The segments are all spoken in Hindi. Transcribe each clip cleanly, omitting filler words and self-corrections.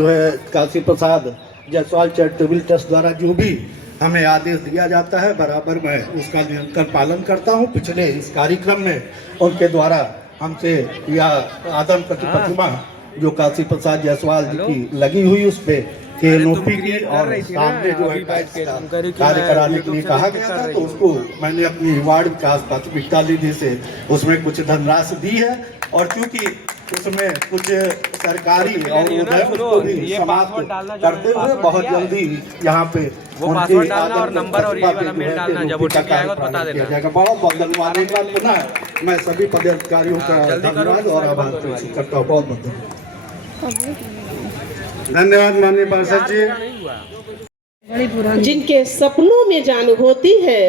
जो है काशी प्रसाद जायसवाल चैरिटेबल ट्रस्ट द्वारा जो भी हमें आदेश दिया जाता है बराबर मैं उसका निरंतर पालन करता हूं। पिछले इस कार्यक्रम में उनके द्वारा हमसे यह आदम प्रतिमा जो काशी प्रसाद जायसवाल जी की लगी हुई उस पे केनोपी की और सामने जो है कार्य कराने के लिए कहा गया था, तो उसको मैंने अपनी वार्ड विकास प्राथमिकता निधि से उसमें कुछ धनराशि दी है। और चूंकि उसमें कुछ सरकारी और उधर को भी समाप्त करते हुए बहुत जल्दी यहाँ पे उनकी आदर नंबर और ये वाला मेल डालना जब ओटीपी आएगा तो बता देना। बहुत बहुत धन्यवाद एक बार पुनः मैं सभी पदाधिकारियों का धन्यवाद और आभार प्रकट करता हूँ। बहुत बहुत धन्यवाद माननीय पार्षद जी। जिनके सपनों में जान होती है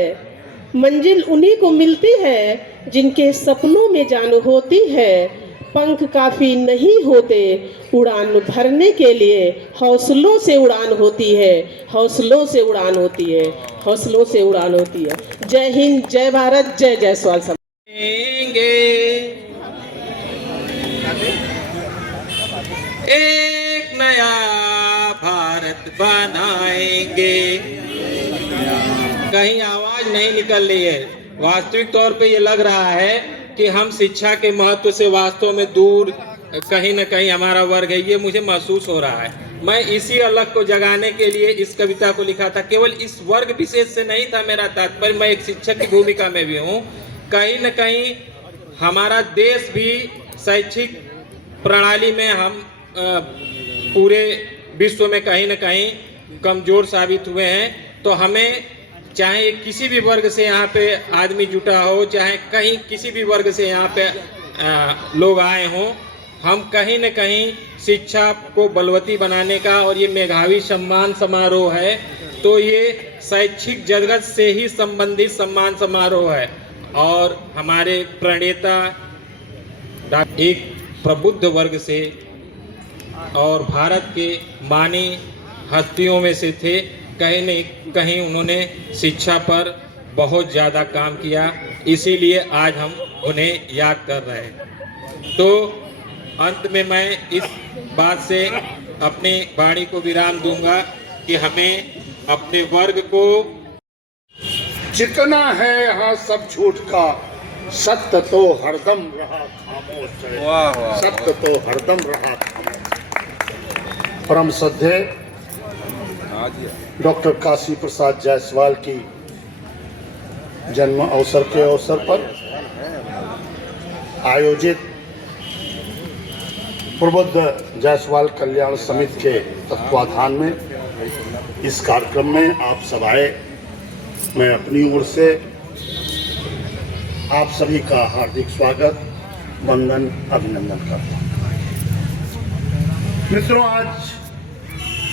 मंजिल उन्हीं को मिलती है, जिनके सपनों में जान होती है पंख काफी नहीं होते उड़ान भरने के लिए, हौसलों से उड़ान होती है, हौसलों से उड़ान होती है, हौसलों से उड़ान होती है। जय हिंद, जय भारत, जय जायसवाल समाज। एक नया भारत बनाएंगे। कहीं आवाज नहीं निकल रही है। वास्तविक तौर पे ये लग रहा है कि हम शिक्षा के महत्व से वास्तव में दूर कहीं न कहीं हमारा वर्ग है, ये मुझे महसूस हो रहा है। मैं इसी अलग को जगाने के लिए इस कविता को लिखा था। केवल इस वर्ग विशेष से नहीं था मेरा तात्पर्य, मैं एक शिक्षक की भूमिका में भी हूँ। कहीं न कहीं हमारा देश भी शैक्षिक प्रणाली में हम पूरे विश्व में कहीं न कहीं कमजोर साबित हुए हैं। तो हमें चाहे किसी भी वर्ग से यहाँ पे आदमी जुटा हो, चाहे कहीं किसी भी वर्ग से यहाँ पे लोग आए हों, हम कहीं न कहीं शिक्षा को बलवती बनाने का, और ये मेधावी सम्मान समारोह है तो ये शैक्षिक जगत से ही संबंधित सम्मान समारोह है। और हमारे प्रणेता एक प्रबुद्ध वर्ग से और भारत के मानी हस्तियों में से थे। कहीं न कहीं उन्होंने शिक्षा पर बहुत ज़्यादा काम किया, इसीलिए आज हम उन्हें याद कर रहे हैं। तो अंत में मैं इस बात से अपनी वाणी को विराम दूंगा कि हमें अपने वर्ग को जितना है यहाँ सब झूठ का, सत्य तो हरदम रहा खामोश है। सत्य तो हरदम रहा खामोश। परम श्रद्धेय डॉक्टर काशी प्रसाद जायसवाल की जन्म अवसर के अवसर पर आयोजित प्रबुद्ध जायसवाल कल्याण समिति के तत्वाधान में इस कार्यक्रम में आप सब आए। मैं अपनी ओर से आप सभी का हार्दिक स्वागत, वंदन, अभिनंदन करता हूँ। मित्रों, आज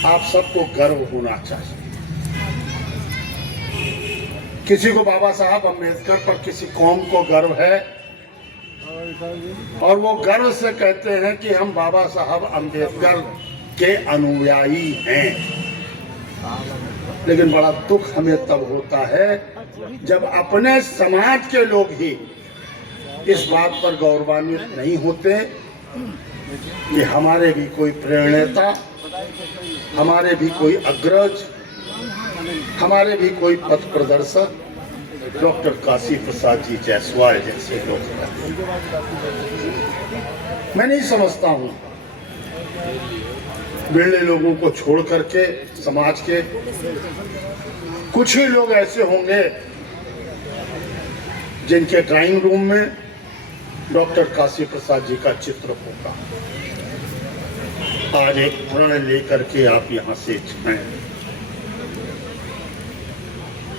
आप सबको गर्व होना चाहिए। किसी को बाबा साहब अम्बेडकर पर किसी कौम को गर्व है और वो गर्व से कहते हैं कि हम बाबा साहब अम्बेडकर के अनुयायी हैं। लेकिन बड़ा दुख हमें तब होता है जब अपने समाज के लोग ही इस बात पर गौरवान्वित नहीं होते कि हमारे भी कोई प्रेरणा, हमारे भी कोई अग्रज, हमारे भी कोई पथ प्रदर्शक डॉक्टर काशी प्रसाद जी जायसवाल जैसे लोग हैं। मैं नहीं समझता हूँ बिरले लोगों को छोड़ करके समाज के कुछ ही लोग ऐसे होंगे जिनके ड्राइंग रूम में डॉक्टर काशी प्रसाद जी का चित्र होगा। आज एक प्रण लेकर के आप यहाँ से जाएं,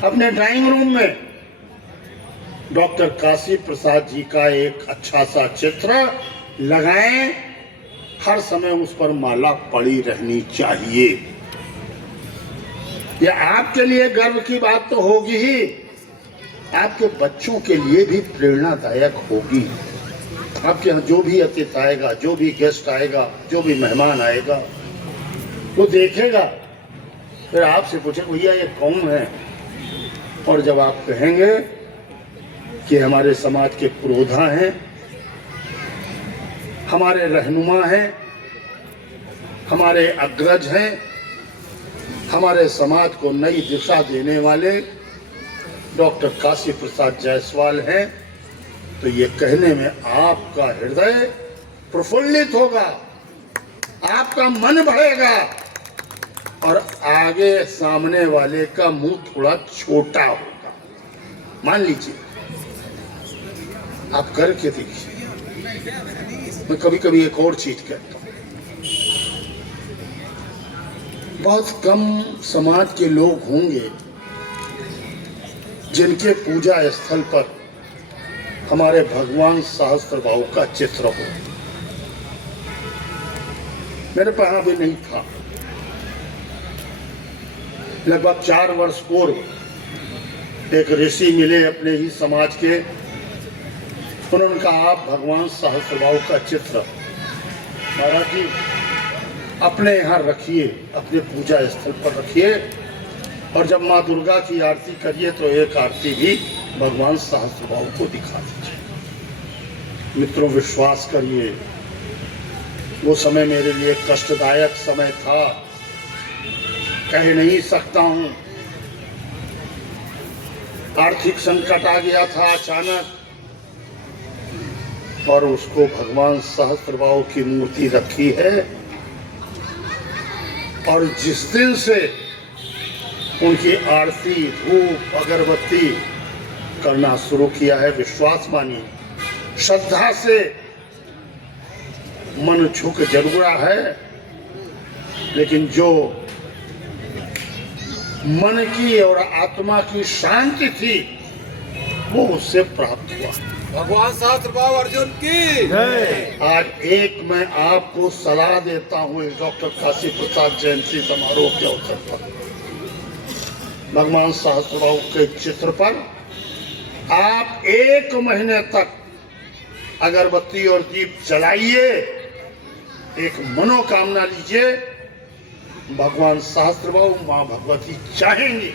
अपने ड्राइंग रूम में डॉक्टर काशी प्रसाद जी का एक अच्छा सा चित्र लगाएं। हर समय उस पर माला पड़ी रहनी चाहिए। ये आपके लिए गर्व की बात तो होगी ही, आपके बच्चों के लिए भी प्रेरणादायक होगी। आपके यहाँ जो भी अतिथि आएगा, जो भी गेस्ट आएगा, जो भी मेहमान आएगा, वो देखेगा, फिर आपसे पूछेगा भैया ये कौन है। और जब आप कहेंगे कि हमारे समाज के पुरोधा हैं, हमारे रहनुमा हैं, हमारे अग्रज हैं, हमारे समाज को नई दिशा देने वाले डॉक्टर काशी प्रसाद जायसवाल हैं, तो ये कहने में आपका हृदय प्रफुल्लित होगा, आपका मन बढ़ेगा और आगे सामने वाले का मुंह थोड़ा छोटा होगा। मान लीजिए, आप करके देखिए। मैं कभी कभी एक और चीज कहता हूं, बहुत कम समाज के लोग होंगे जिनके पूजा स्थल पर हमारे भगवान सहस्त्रबाहु का चित्र हो। मेरे पास भी नहीं था। लगभग 4 वर्ष पूर्व एक ऋषि मिले अपने ही समाज के। उन्होंने कहा, आप भगवान सहस्त्रबाहु का चित्र महाराज जी अपने यहाँ रखिए, अपने पूजा स्थल पर रखिए, और जब माँ दुर्गा की आरती करिए तो एक आरती भी भगवान सहस्त्रबाहु को दिखा दीजिए। मित्रों, विश्वास करिए, वो समय मेरे लिए कष्टदायक समय था, कह नहीं सकता हूं। आर्थिक संकट आ गया था अचानक, और उसको भगवान सहस्त्रबाहु की मूर्ति रखी है, और जिस दिन से उनकी आरती, धूप, अगरबत्ती करना शुरू किया है, विश्वास मानिए, श्रद्धा से मन झुक जरूर है, लेकिन जो मन की और आत्मा की शांति थी वो उससे प्राप्त हुआ। भगवान सहस्त्रबाहु अर्जुन की जय। आज एक मैं आपको सलाह देता हूँ इस डॉक्टर काशी प्रसाद जयंती समारोह के अवसर पर, भगवान सहस्त्रबाहु के चित्र पर आप 1 महीने तक अगरबत्ती और दीप जलाइए, एक मनोकामना लीजिए। भगवान सहस्त्रबाहु, माँ भगवती चाहेंगी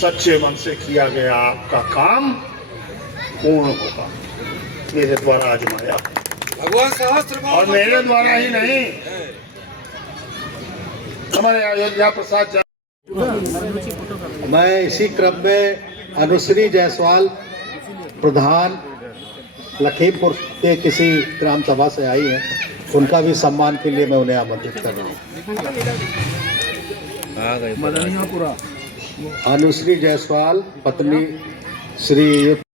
सच्चे मन से किया गया आपका काम पूर्ण होगा। मेरे द्वारा आजमाया, भगवान सहस्त्रबाहु और मेरे द्वारा ही नहीं, हमारे अयोध्या प्रसाद मैं इसी क्रम में अनुश्री जायसवाल प्रधान लखीमपुर के किसी ग्राम सभा से आई हैं, उनका भी सम्मान के लिए मैं उन्हें आमंत्रित कर रहा हूँ। अनुश्री जायसवाल, पत्नी श्री